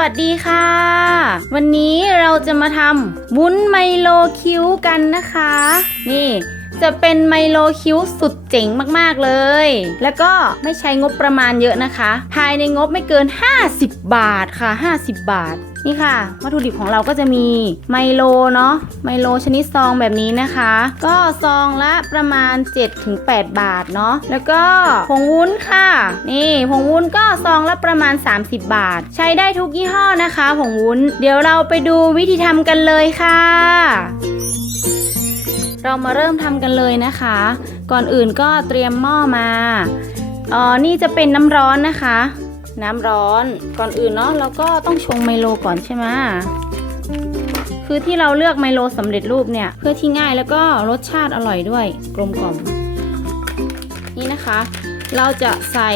วัสดีค่ะ วันนี้เราจะมาทำวุ้นไมโลคิ้วกันนะคะ นี่จะเป็นไมโลคิ้วสุดเจ๋งมากๆเลย แล้วก็ไม่ใช้งบประมาณเยอะนะคะ ภายในงบไม่เกิน 50 บาทค่ะ 50 บาท นี่ค่ะ วัตถุดิบของเราก็จะมีไมโลเนาะไมโลชนิดซองแบบนี้นะคะ ก็ซองละประมาณ 7-8 บาทเนาะแล้วก็ผงวุ้นค่ะ นี่ผงวุ้นก็ซองละประมาณ 30 บาท ใช้ได้ทุกยี่ห้อนะคะผงวุ้น เดี๋ยวเราไปดูวิธีทำกันเลยค่ะเรามาเริ่มทำกันเลยนะคะ ก่อนอื่นก็เตรียมหม้อมาอ๋อนี่จะเป็นน้ำร้อนนะคะ น้ำร้อนก่อนอื่นเนาะเราก็ต้องชงไมโลก่อนใช่ไหมคือที่เราเลือกไมโลสำเร็จรูปเนี่ย เพื่อที่ง่ายแล้วก็รสชาติอร่อยด้วยกลมกล่อม นี่นะคะ เราจะใส่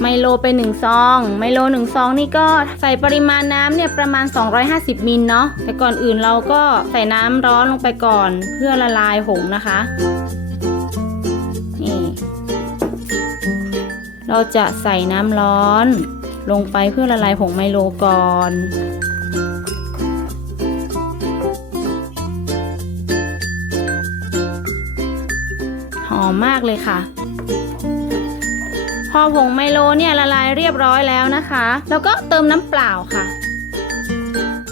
ไมโลไปหนึ่งซอง ไมโลหนึ่งซองนี่ก็ใส่ปริมาณน้ำเนี่ยประมาณ 250มิลเนาะแต่ก่อนอื่นเราก็ใส่น้ำร้อนลงไปก่อนเพื่อละลายผงนะคะ เราจะใส่น้ำร้อน ลงไปเพื่อละลายผงไมโลก่อนหอมมากเลยค่ะ พอผงไมโลเนี่ยละลายเรียบร้อยแล้วนะคะ แล้วก็เติมน้ำเปล่าค่ะ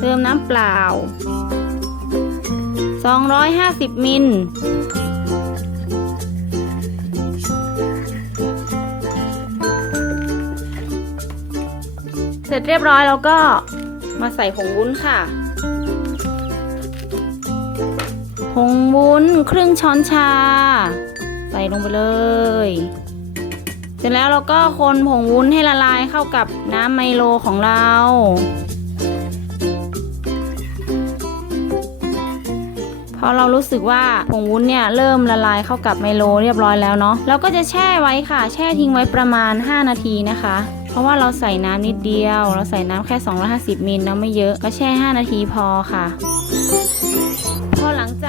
เติมน้ำเปล่า 250มิล เสร็จเรียบร้อยแล้วก็มาใส่ผงวุ้นค่ะผงวุ้นครึ่งช้อนชา ใส่ลงไปเลย เสร็จแล้วเราก็คนผงวุ้นให้ละลายเข้ากับน้ำไมโลของเราพอเรารู้สึกว่าผงวุ้นเนี่ยเริ่มละลายเข้ากับไมโลเรียบร้อยแล้วเนาะเราก็จะแช่ไว้ค่ะ แช่ทิ้งไว้ประมาณ 5 นาทีนะคะ ราะว่าเราใส่น้ำนิดเดียว เราใส่น้ำแค่ 250มิลนะไม่เยอะก็แช่ 5 นาทีพอค่ะ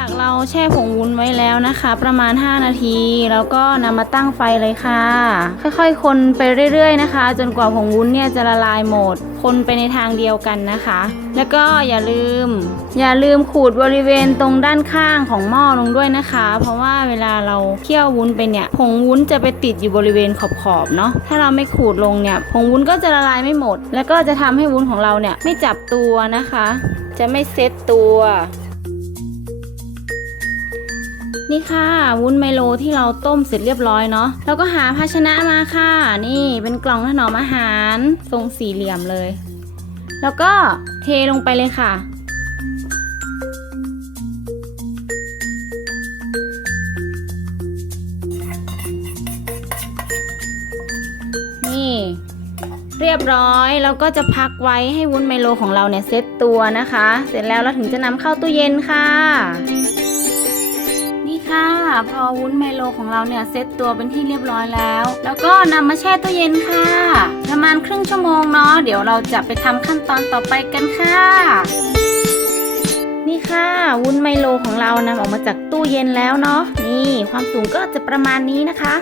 ากเราแช่ผงวุ้นไว้แล้วนะคะ ประมาณ 5 นาที แล้วก็นำมาตั้งไฟเลยค่ะ ค่อยๆ คนไปเรื่อยๆนะคะ จนกว่าผงวุ้นเนี่ยจะละลายหมด คนไปในทางเดียวกันนะคะ แล้วก็อย่าลืม อย่าลืมขูดบริเวณตรงด้านข้างของหม้อลงด้วยนะคะ เพราะว่าเวลาเราเคี่ยววุ้นไปเนี่ยผงวุ้นจะไปติดอยู่บริเวณขอบๆเนาะถ้าเราไม่ขูดลงเนี่ยผงวุ้นก็จะละลายไม่หมด แล้วก็จะทำให้วุ้นของเราเนี่ยไม่จับตัวนะคะ จะไม่เซ็ตตัว นี่ค่ะ วุ้นไมโลที่เราต้มเสร็จเรียบร้อยเนาะเราก็หาภาชนะมาค่ะ นี่เป็นกล่องถนอมอาหารทรงสี่เหลี่ยมเลย แล้วก็เทลงไปเลยค่ะนี่เรียบร้อยแล้วก็จะพักไว้ให้วุ้นไมโลของเราเนี่ยเซ็ตตัวนะคะ เสร็จแล้วเราถึงจะนำเข้าตู้เย็นค่ะ พอวุ้นไมโลของเราเนี่ยเซตตัวเป็นที่เรียบร้อยแล้ว แล้วก็นำมาแช่ตู้เย็นค่ะ ประมาณครึ่งชั่วโมงเนาะเดี๋ยวเราจะไปทำขั้นตอนต่อไปกันค่ะ นี่ค่ะ วุ้นไมโลของเรานำออกมาจากตู้เย็นแล้วเนาะนี่ความสูงก็จะประมาณนี้นะคะ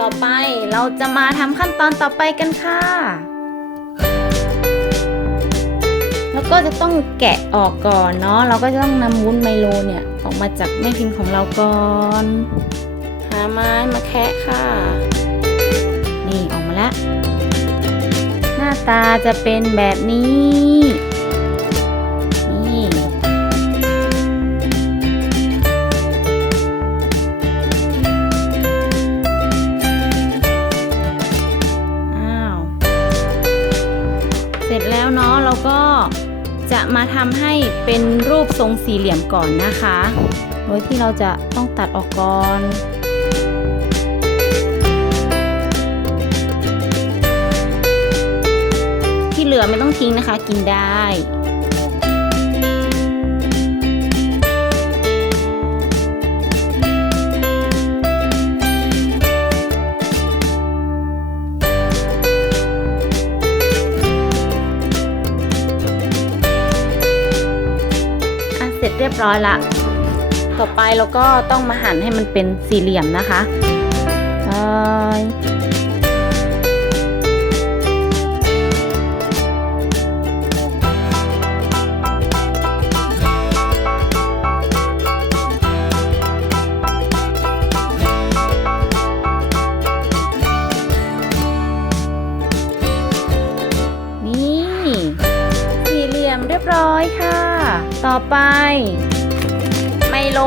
ต่อไปเราจะมาทำขั้นตอนต่อไปกันค่ะแล้วก็จะต้องแกะออกก่อนเนาะเราก็จะต้องนำวุ้นไมโลเนี่ย ออกมาจากแม่พิมพ์ของเราก่อน หาไม้มาแคะค่ะ นี่ออกมาแล้ว หน้าตาจะเป็นแบบนี้นี่ จะมาทำให้เป็นรูปทรงสี่เหลี่ยมก่อนนะคะ โดยที่เราจะต้องตัดออกก่อนที่เหลือไม่ต้องทิ้งนะคะกินได้ ร้อยละ ต่อไปเราก็ต้องมาหั่นให้มันเป็นสี่เหลี่ยมนะคะนี่ เอ้อยค่ะ ต่อไปไมโล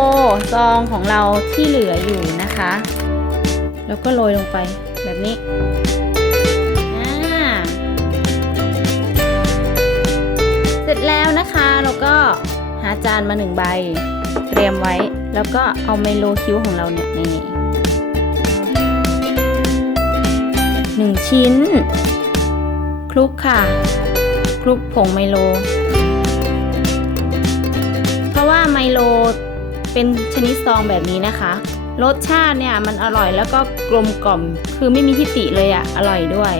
ซองของเราที่เหลืออยู่นะคะ แล้วก็โรยลงไปแบบนี้เสร็จแล้วนะคะเราก็หาจานมาหนึ่งใบ เตรียมไว้ แล้วก็เอาไมโลคิ้วของเราเนี่ยนี่หนึ่งชิ้น คลุกค่ะ คลุกผงไมโล เพราะว่าไมโลเป็นชนิดซองแบบนี้นะคะ รสชาติเนี่ยมันอร่อยแล้วก็กลมกล่อม คือไม่มีทิติเลยอะอร่อยด้วย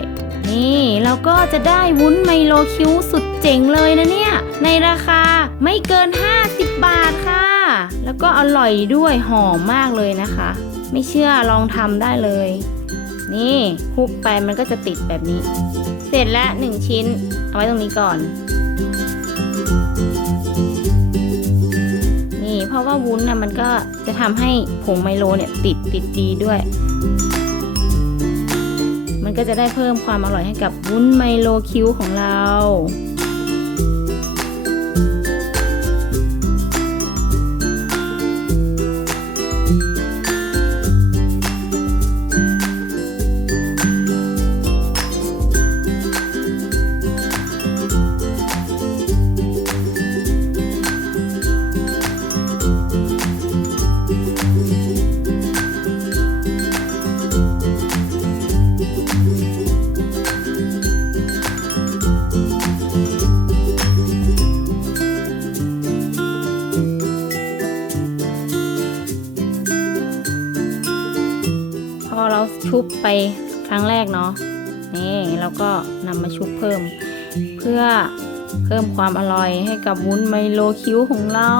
นี่เราก็จะได้วุ้นไมโลคิ้วสุดเจ๋งเลยนะเนี่ย ในราคาไม่เกิน 50 บาทค่ะ แล้วก็อร่อยด้วยหอมมากเลยนะคะ ไม่เชื่อลองทำได้เลย นี่คลุกไปมันก็จะติดแบบนี้ เสร็จแล้วหนึ่งชิ้น เอาไว้ตรงนี้ก่อน นี่เพราะว่าวุ้นนะมันก็จะทำให้ผงไมโลเนี่ยติดติดดีด้วย มันก็จะได้เพิ่มความอร่อยให้กับวุ้นไมโลคิ้วของเรา เราชุบไปครั้งแรกเนาะนี่เราก็นำมาชุบเพิ่ม เพื่อเพิ่มความอร่อยให้กับวุ้นไมโลคิ้วของเรา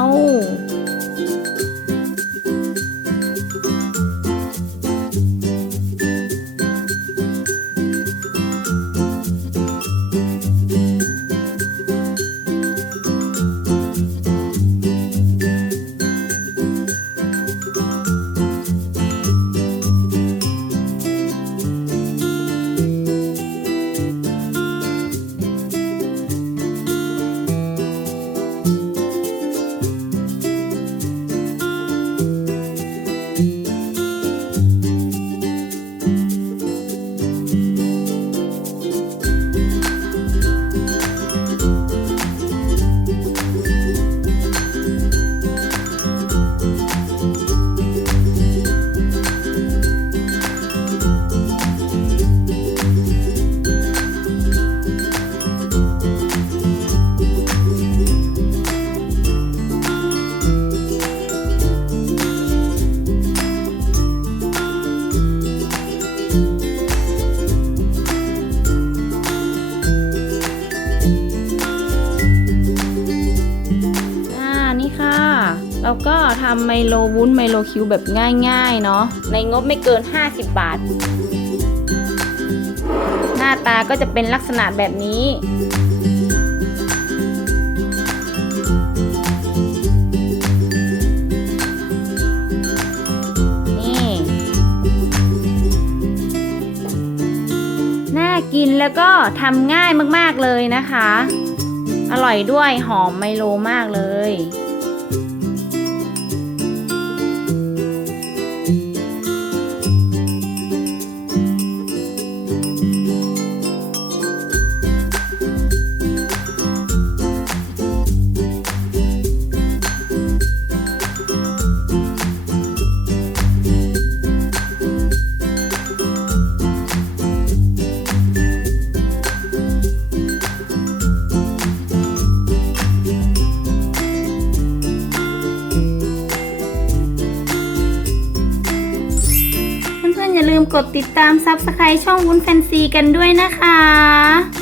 ทำไมโลวุ้นไมโลคิวแบบง่ายๆเนาะในงบไม่เกิน 50 บาท หน้าตาก็จะเป็นลักษณะแบบนี้นี่น่ากินแล้วก็ทำง่ายมากๆเลยนะคะ อร่อยด้วยหอมไมโลมากเลย ลืมกดติดตามซับสไคร b ์ช่องวุ้นแฟนซีกันด้วยนะคะ